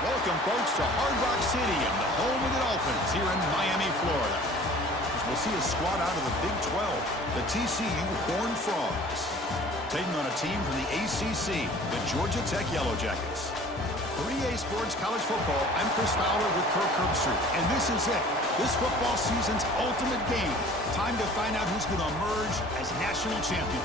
Welcome, folks, to Hard Rock Stadium, the home of the Dolphins here in Miami, Florida. We'll see a squad out of the Big 12, the TCU Horned Frogs, taking on a team from the ACC, the Georgia Tech Yellow Jackets. For EA Sports College Football, I'm Chris Fowler with Kirk Herbstreit, and this is it. This football season's ultimate game. Time to find out who's going to emerge as national champion.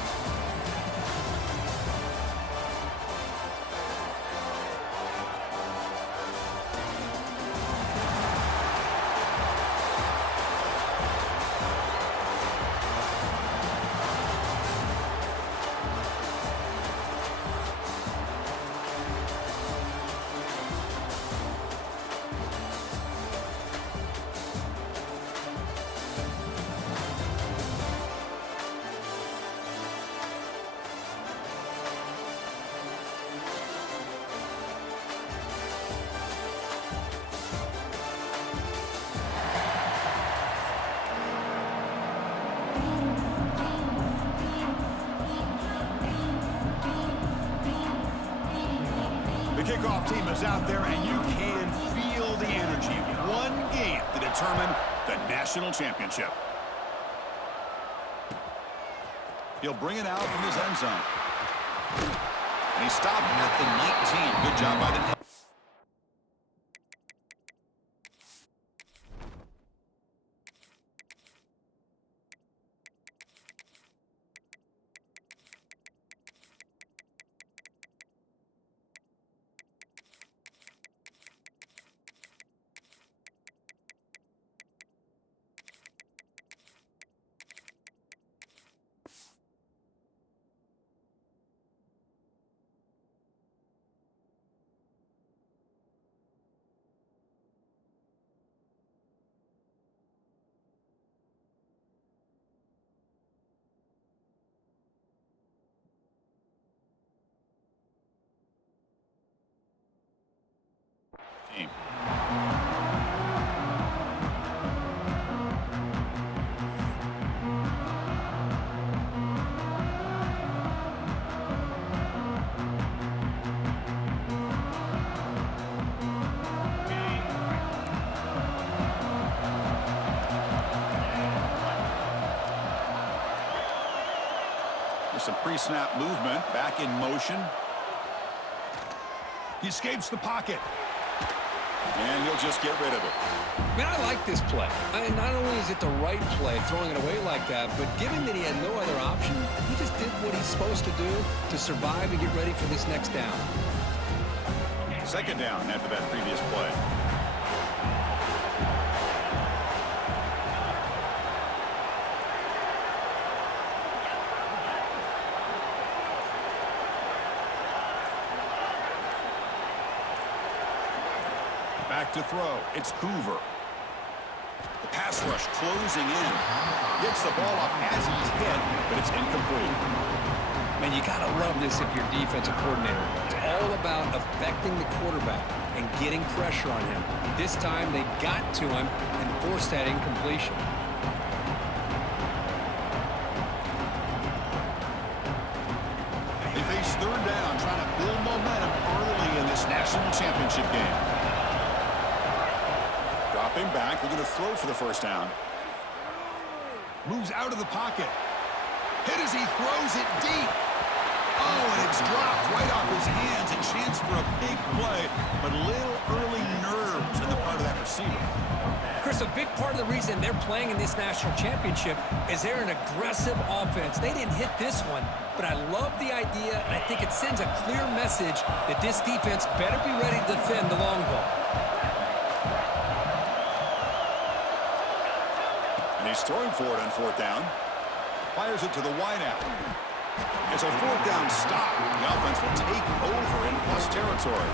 Kickoff team is out there, and you can feel the energy. One game to determine the national championship. He'll bring it out from his end zone. And he stopped at the 19. Good job by the... Team. There's some pre-snap movement, back in motion. He escapes the pocket. And he'll just get rid of it. Man, I like this play. Not only is it the right play, throwing it away like that, but given that he had no other option, he just did what he's supposed to do to survive and get ready for this next down. Second down after that previous play. Back to throw. It's Hoover. The pass rush closing in. Gets the ball off as he's hit, but it's incomplete. Man, you got to love this if you're defensive coordinator. It's all about affecting the quarterback and getting pressure on him. This time they got to him and forced that incompletion. They face third down, trying to build momentum early in this national championship game. Dropping back, we're going to throw for the first down. Moves out of the pocket. Hit as he throws it deep. Oh, and it's dropped right off his hands. A chance for a big play, but a little early nerves in the part of that Chris, a big part of the reason they're playing in this national championship is they're an aggressive offense. They didn't hit this one, but I love the idea, and I think it sends a clear message that this defense better be ready to defend the long ball. And he's throwing for it on fourth down. Fires it to the wideout. It's a fourth down stop. The offense will take over in plus territory.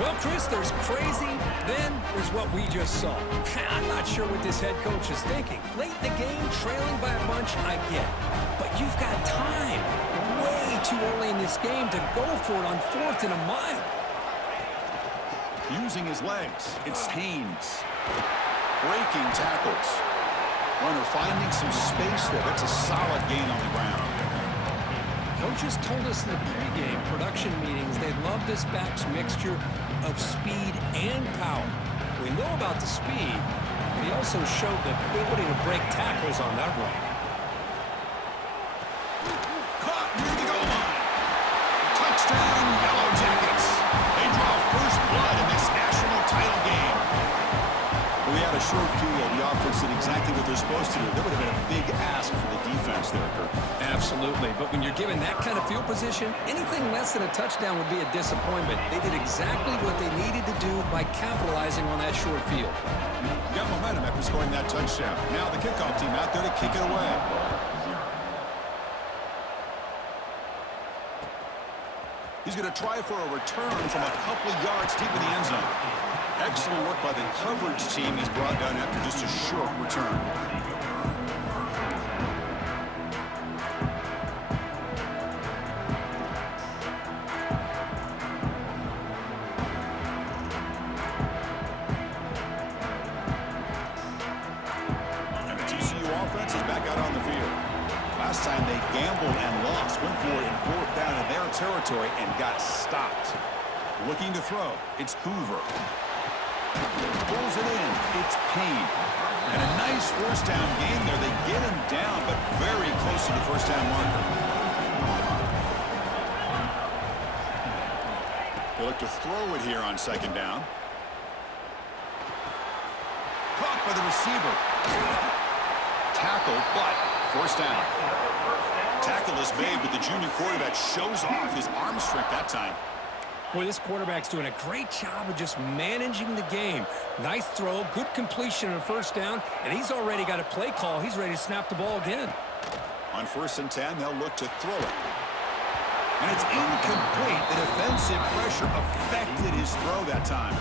Well, Chris, there's crazy, then there's what we just saw. I'm not sure what this head coach is thinking. Late in the game, trailing by a bunch, I get. But you've got time, way too early in this game to go for it on 4th and a mile. Using his legs, it's Haynes. Breaking tackles. Runner finding some space there. That's a solid gain on the ground. Coaches told us in the pregame production meetings they love this back's mixture of speed and power. We know about the speed, but he also showed the ability to break tackles on that run. Caught near the goal line. Touchdown, Yellow Jackets. They draw first blood in this national title game. We had a short field. The offense did exactly what they're supposed to do. That would have been a big ask for the defense there, Kirk. Absolutely, but when you're given that kind of field position, anything less than a touchdown would be a disappointment. They did exactly what they needed to do by capitalizing on that short field. Got momentum after scoring that touchdown. Now the kickoff team out there to kick it away. He's going to try for a return from a couple of yards deep in the end zone. Excellent work by the coverage team. He's brought down after just a short return. And the TCU offense is back out on the field. Last time they gambled and lost, went for it in 4th down in their territory and got stopped. Looking to throw, it's Hoover. Pulls it in, it's Payne. And a nice first down gain there. They get him down, but very close to the first down marker. They look to throw it here on 2nd down. Caught by the receiver. Tackled, but first down. Tackle is made, but the junior quarterback shows off his arm strength that time. Boy, this quarterback's doing a great job of just managing the game. Nice throw, good completion on a first down, and he's already got a play call. He's ready to snap the ball again. On 1st and 10, they'll look to throw it. And it's incomplete. The defensive pressure affected his throw that time.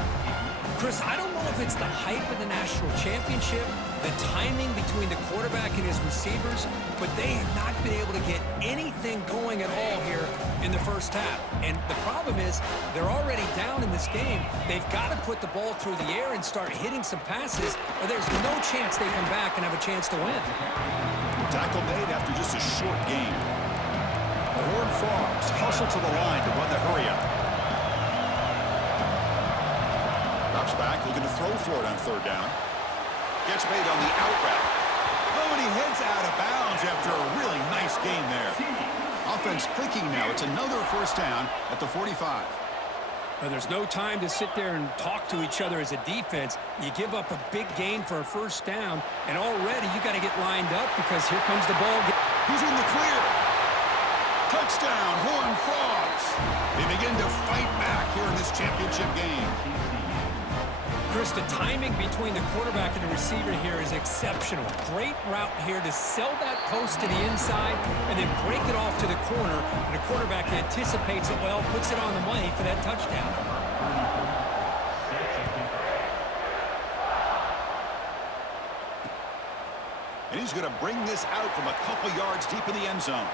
Chris, I don't know if it's the hype of the national championship, the timing between the quarterback and his receivers, but they have not been able to get anything going at all here in the first half. And the problem is they're already down in this game. They've got to put the ball through the air and start hitting some passes, or there's no chance they come back and have a chance to win. Tackle made after just a short gain. The Horned Frogs hustle to the line to run the hurry-up. Drops back, looking to throw for it on 3rd down. Gets made on the out route. Oh, and he heads out of bounds after a really nice gain there. Offense clicking now. It's another first down at the 45. Well, there's no time to sit there and talk to each other as a defense. You give up a big gain for a first down, and already you got to get lined up because here comes the ball. He's in the clear. Touchdown, Horned Frogs. They begin to fight back here in this championship game. Chris, the timing between the quarterback and the receiver here is exceptional. Great route here to sell that post to the inside and then break it off to the corner. And the quarterback anticipates it well, puts it on the money for that touchdown. And he's going to bring this out from a couple yards deep in the end zone.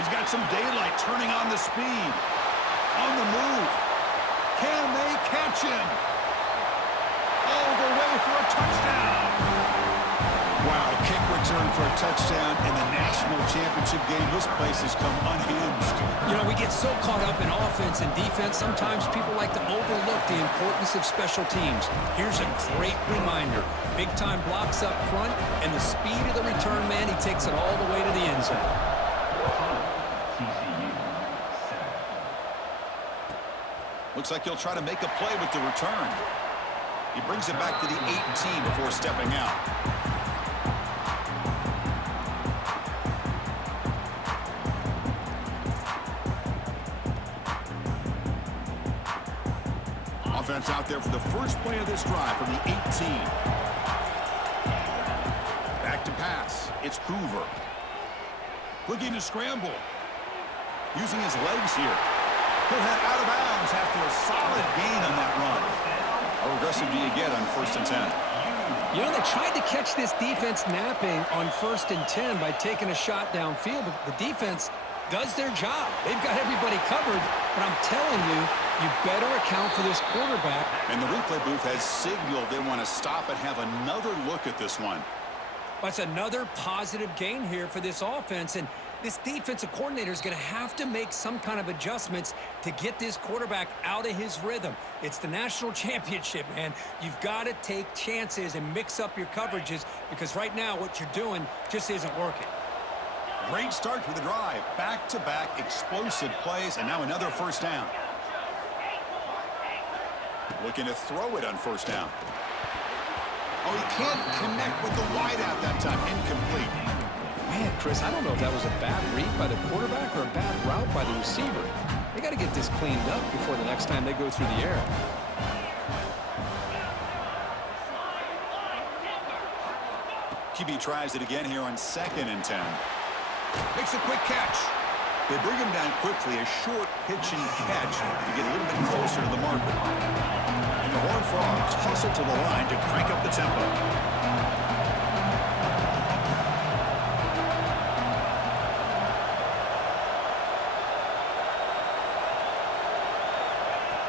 He's got some daylight turning on the speed. On the move. Can they catch him? All the way for a touchdown. Wow, kick return for a touchdown in the national championship game. This place has come unhinged. You know, we get so caught up in offense and defense, sometimes people like to overlook the importance of special teams. Here's a great reminder. Big-time blocks up front, and the speed of the return man, he takes it all the way to the end zone. Looks like he'll try to make a play with the return. He brings it back to the 18 before stepping out. Offense out there for the first play of this drive from the 18. Back to pass. It's Hoover. Looking to scramble. Using his legs here. He'll head out of bounds after a solid gain on that run. How aggressive do you get on 1st and 10? You know, they tried to catch this defense napping on 1st and 10 by taking a shot downfield, but the defense does their job. They've got everybody covered, but I'm telling you, you better account for this quarterback. And the replay booth has signaled they want to stop and have another look at this one. That's another positive gain here for this offense, and this defensive coordinator is going to have to make some kind of adjustments to get this quarterback out of his rhythm. It's the national championship, man. You've got to take chances and mix up your coverages because right now what you're doing just isn't working. Great start to the drive. Back-to-back explosive plays, and now another 1st down. Looking to throw it on 1st down. Oh, he can't connect with the wideout that time. Incomplete. Man, Chris, I don't know if that was a bad read by the quarterback or a bad route by the receiver. They got to get this cleaned up before the next time they go through the air. QB tries it again here on 2nd and 10. Makes a quick catch. They bring him down quickly, a short pitching catch to get a little bit closer to the marker. And the Horned Frogs hustle to the line to crank up the tempo.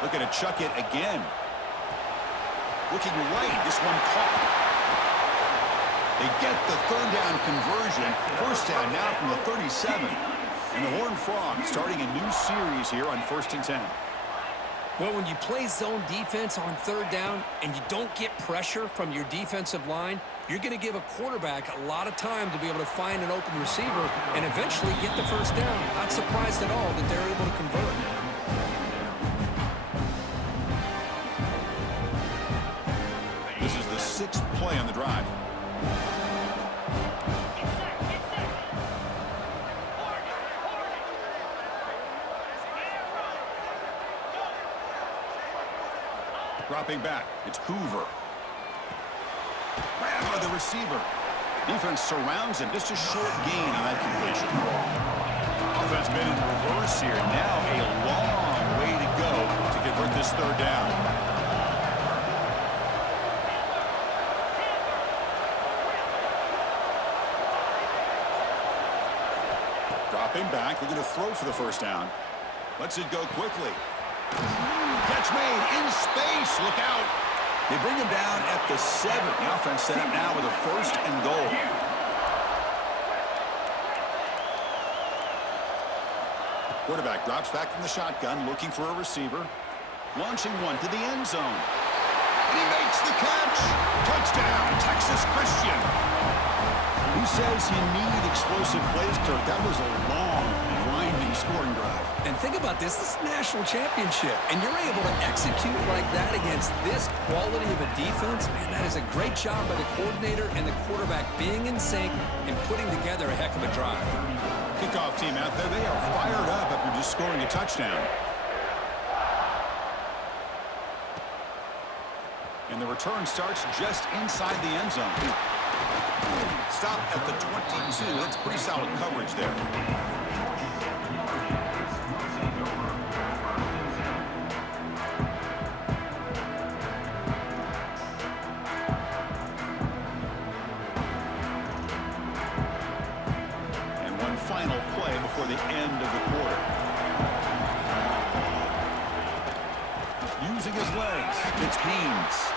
Looking to chuck it again. Looking right, this one caught. They get the 3rd down conversion. 1st down now from the 37. And the Horned Frogs starting a new series here on 1st and 10. Well, when you play zone defense on 3rd down and you don't get pressure from your defensive line, you're going to give a quarterback a lot of time to be able to find an open receiver and eventually get the 1st down. Not surprised at all that they're able to convert. This is the 6th play on the drive. Dropping back, it's Hoover. Grabbed by the receiver. Defense surrounds him. Just a short gain on that completion. Offense been in reverse here. Now a long way to go to convert this 3rd down. Dropping back, looking to throw for the 1st down. Lets it go quickly. Catch made in space. Look out. They bring him down at the 7. The offense set up now with a 1st and goal. Quarterback drops back from the shotgun, looking for a receiver. Launching one to the end zone. And he makes the catch. Touchdown, Texas Christian. Who says you need explosive plays, Kirk? That was a long, grinding scoring drive. And think about this. This is a national championship, and you're able to execute like that against this quality of a defense. Man, that is a great job by the coordinator and the quarterback being in sync and putting together a heck of a drive. Kickoff team out there, they are fired up after just scoring a touchdown. And the return starts just inside the end zone. Stop at the 22. That's pretty solid coverage there. And one final play before the end of the quarter. Using his legs, it's Haynes.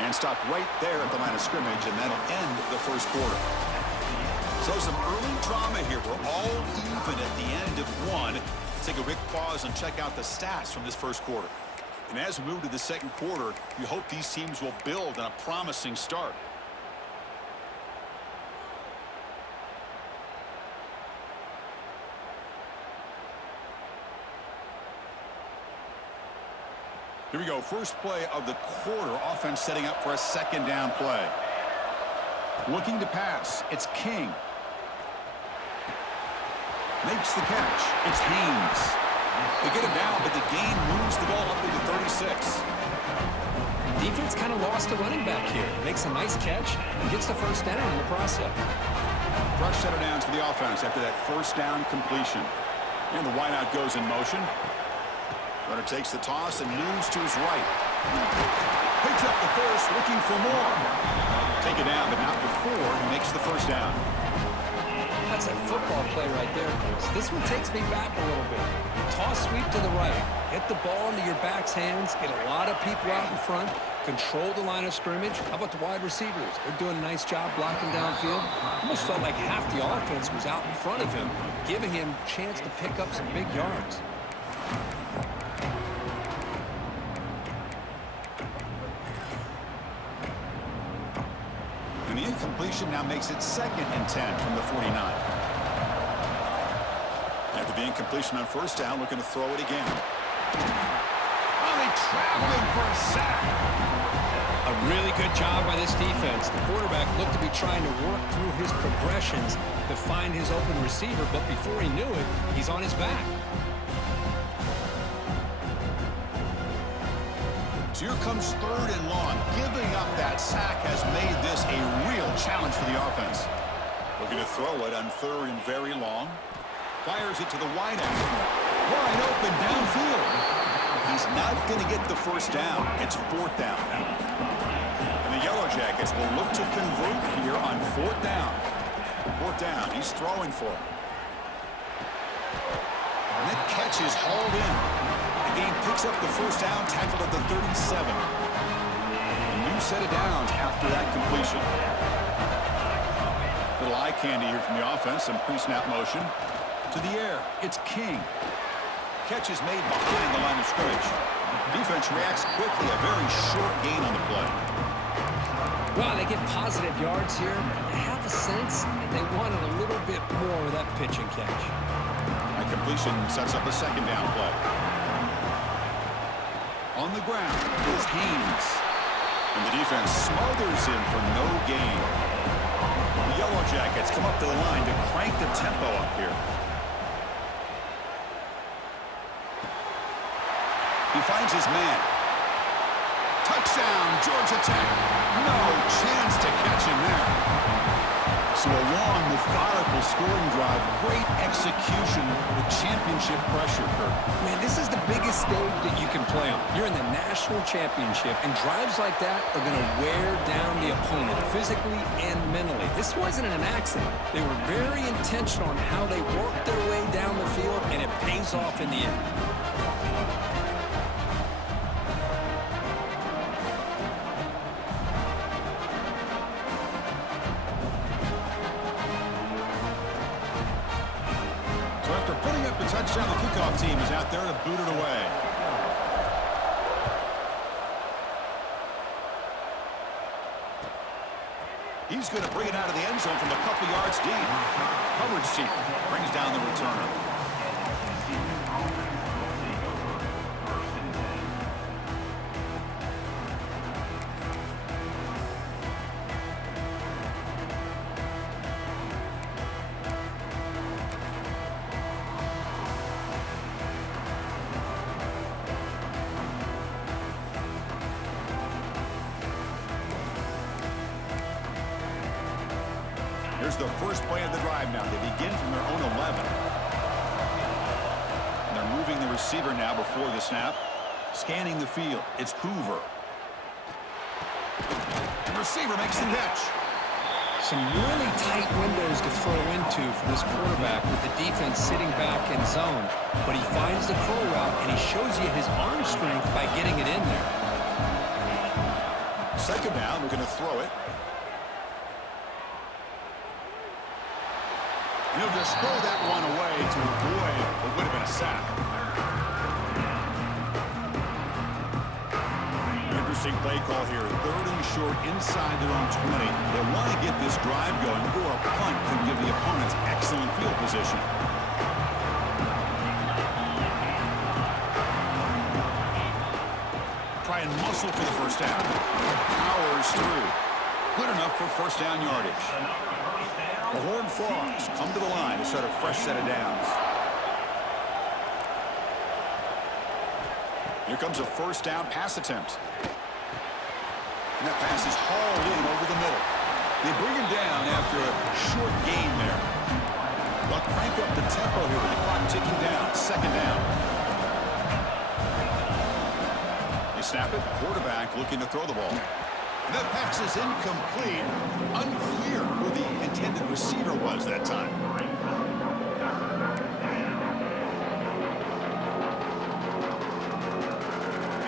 And stopped right there at the line of scrimmage, and that'll end the 1st quarter. So some early drama here. We're all even at the end of one. Let's take a quick pause and check out the stats from this 1st quarter. And as we move to the 2nd quarter, we hope these teams will build on a promising start. Here we go. First play of the quarter. Offense setting up for a second down play. Looking to pass. It's King. Makes the catch. It's Haynes. They get him down, but the gain moves the ball up into 36. Defense kind of lost a running back here. Makes a nice catch and gets the first down in the process. Fresh set of downs for the offense after that first down completion. And the wideout goes in motion. Runner takes the toss and moves to his right. Picks up the first, looking for more. Take it down, but not before he makes the first down. That's a football play right there, Chris. This one takes me back a little bit. Toss sweep to the right. Get the ball into your back's hands. Get a lot of people out in front. Control the line of scrimmage. How about the wide receivers? They're doing a nice job blocking downfield. Almost felt like half the offense was out in front of him, giving him a chance to pick up some big yards. And the incompletion now makes it 2nd and 10 from the 49. After the incompletion on first down, looking to throw it again. Oh, they trap him for a sack. A really good job by this defense. The quarterback looked to be trying to work through his progressions to find his open receiver, but before he knew it, he's on his back. So here comes 3rd and long. Giving up that sack has made this a real challenge for the offense. Looking to throw it on 3rd and very long. Fires it to the wide end. Wide open downfield. He's not going to get the first down. It's 4th down now. And the Yellow Jackets will look to convert here on 4th down. 4th down. He's throwing for it. And that catch is hauled in. The game picks up the first down, tackled at the 37. A new set of downs after that completion. Little eye candy here from the offense. Some pre-snap motion. To the air. It's King. Catch is made behind the line of scrimmage. Defense reacts quickly. A very short gain on the play. Well, they get positive yards here. I have a sense that they wanted a little bit more of that pitch and catch. That completion sets up a second down play. On the ground is Haynes. And the defense smothers him for no gain. The Yellow Jackets come up to the line to crank the tempo up here. He finds his man. Touchdown, Georgia Tech. No chance to catch him there. So a long, methodical scoring drive. Great execution with championship pressure, Kirk. Man, this is the biggest stage that you can play on. You're in the national championship, and drives like that are going to wear down the opponent physically and mentally. This wasn't an accident. They were very intentional on how they worked their way down the field, and it pays off in the end. Touchdown, the kickoff team is out there to boot it away. He's going to bring it out of the end zone from a couple yards deep. Coverage team brings down the returner. Here's the first play of the drive now. They begin from their own 11. And they're moving the receiver now before the snap. Scanning the field. It's Hoover. The receiver makes the catch. Some really tight windows to throw into for this quarterback with the defense sitting back in zone. But he finds the curl route, and he shows you his arm strength by getting it in there. Second down, we're going to throw it. He'll just throw that one away to avoid what would have been a sack. Interesting play call here. 3rd and short inside their own 20. They want to get this drive going, or a punt could give the opponents excellent field position. first down. Powers through. Good enough for first down yardage. The Horned Frogs come to the line to start a fresh set of downs. Here comes a first down pass attempt. And that pass is hauled in over the middle. They bring him down after a short gain there. They'll crank up the tempo here with the clock ticking down. Second down. They snap it. Quarterback looking to throw the ball. The pass is incomplete. Unclear who the intended receiver was that time.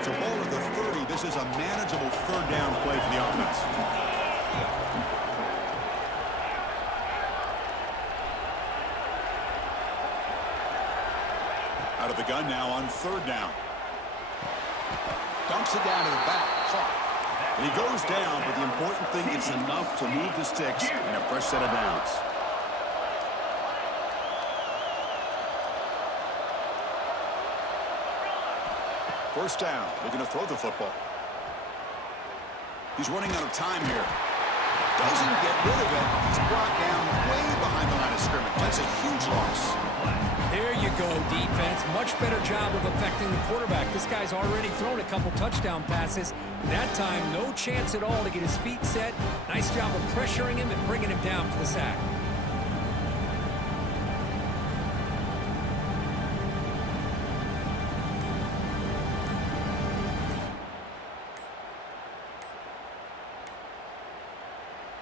So ball at the 30. This is a manageable third down play for the offense. Out of the gun now on third down. Dumps it down to the back. Caught. And he goes down, but the important thing is enough to move the sticks in a fresh set of downs. First down, looking to throw the football. He's running out of time here. Doesn't get rid of it. He's brought down way behind the line of scrimmage. That's a huge loss. There you go, defense. Much better job of affecting the quarterback. This guy's already thrown a couple touchdown passes. That time, no chance at all to get his feet set. Nice job of pressuring him and bringing him down for the sack.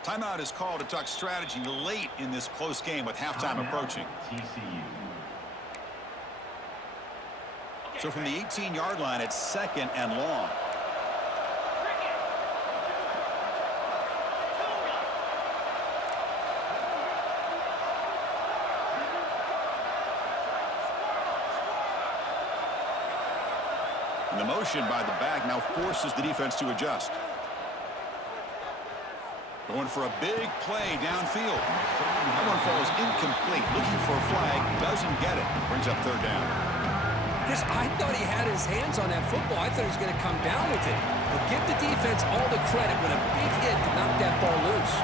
Timeout is called to talk strategy late in this close game with halftime approaching. So from the 18-yard line, it's second and long. And the motion by the back now forces the defense to adjust. Going for a big play downfield. That one falls incomplete. Looking for a flag. Doesn't get it. Brings up third down. Chris, I thought he had his hands on that football. I thought he was going to come down with it. But give the defense all the credit with a big hit to knock that ball loose.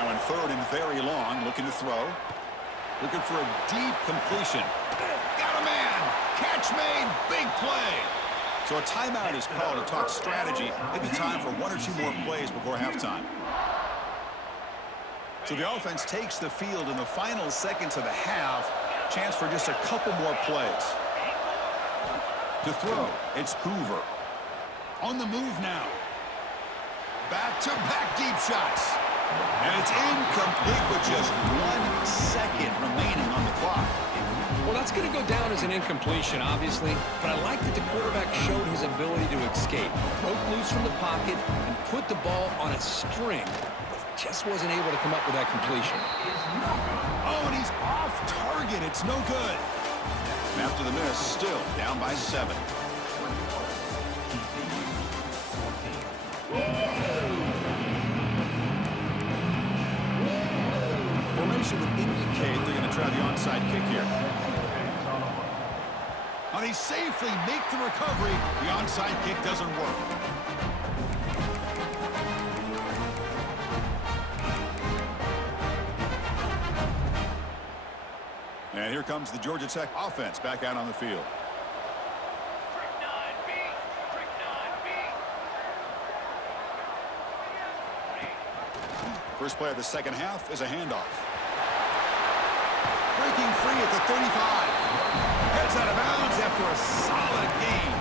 Now in third and very long, looking to throw. Looking for a deep completion. Got a man. Catch made. Big play. So a timeout is called to talk strategy. Maybe time for one or two more plays before halftime. So the offense takes the field in the final seconds of the half. Chance for just a couple more plays. To throw, it's Hoover. On the move now. Back-to-back deep shots. And it's incomplete with just 1 second remaining on the clock. Well, that's going to go down as an incompletion, obviously, but I like that the quarterback showed his ability to escape, broke loose from the pocket, and put the ball on a string, but just wasn't able to come up with that completion. Oh, and he's off target. It's no good. And after the miss, still down by 7. Formation would indicate they're going to try the onside kick here. And he safely makes the recovery. The onside kick doesn't work. And here comes the Georgia Tech offense back out on the field. First play of the second half is a handoff. Breaking free at the 35. Heads out of bounds after a solid gain.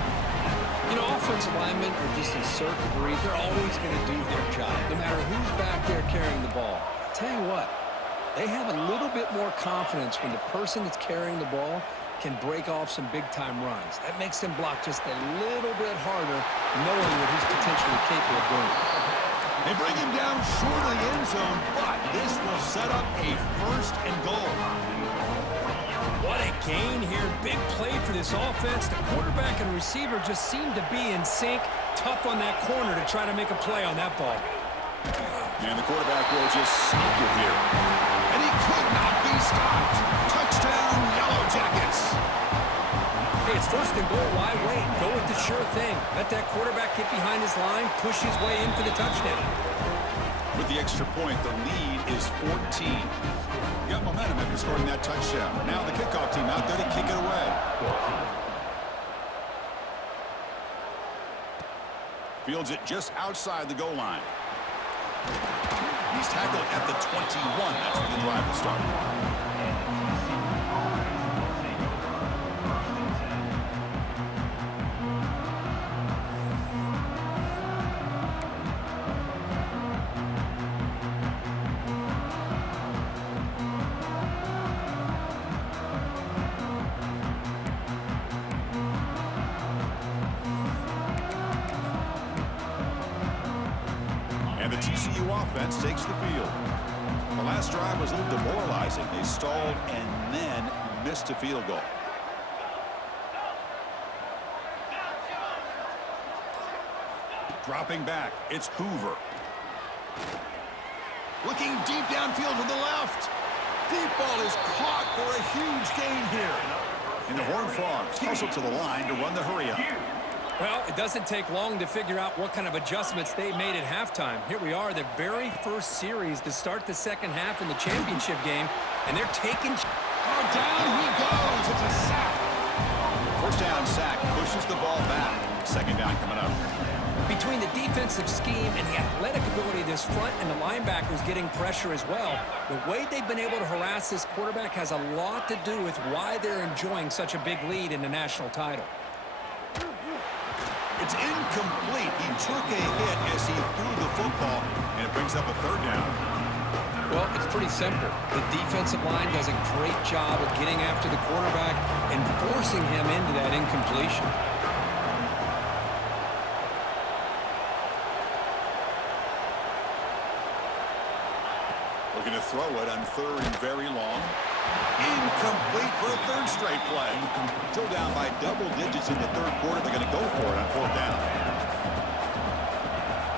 You know, offensive linemen are just a certain breed. They're always going to do their job, no matter who's back there carrying the ball. I'll tell you what, they have a little bit more confidence when the person that's carrying the ball can break off some big-time runs. That makes them block just a little bit harder, knowing what he's potentially capable of doing. They bring him down short of the end zone, but this will set up a first and goal. What a gain here. Big play for this offense. The quarterback and receiver just seem to be in sync. Tough on that corner to try to make a play on that ball. And the quarterback will just sneak it here. And he could not be stopped. Touchdown, Yellow Jackets. Hey, it's first and goal. Why wait? Go with the sure thing. Let that quarterback get behind his line, push his way in for the touchdown. With the extra point, the lead is 14. Got momentum after scoring that touchdown. Now the kickoff team out there to kick it away. Fields it just outside the goal line. He's tackled at the 21. That's where the drive will start. And the TCU offense takes the field. The last drive was a little demoralizing. They stalled and then missed a field goal. Dropping back, it's Hoover. Looking deep downfield to the left. Deep ball is caught for a huge gain here. And the Horned Frogs hustle to the line to run the hurry-up. Well, it doesn't take long to figure out what kind of adjustments they made at halftime. Here we are, the very first series to start the second half in the championship game, and they're taking... Oh, down he goes. It's a sack. First down sack pushes the ball back. Second down coming up. Between the defensive scheme and the athletic ability of this front and the linebackers getting pressure as well, the way they've been able to harass this quarterback has a lot to do with why they're enjoying such a big lead in the national title. It's incomplete. He took a hit as he threw the football, and it brings up a third down. Well, it's pretty simple. The defensive line does a great job of getting after the quarterback and forcing him into that incompletion. Looking to throw it on third and very long. Incomplete for a third straight play. Still down by double digits in the third quarter. They're going to go for it on fourth down.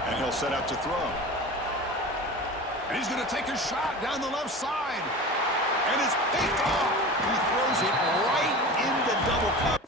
And he'll set up to throw. And he's going to take a shot down the left side. And it's picked off. He throws it right into double coverage.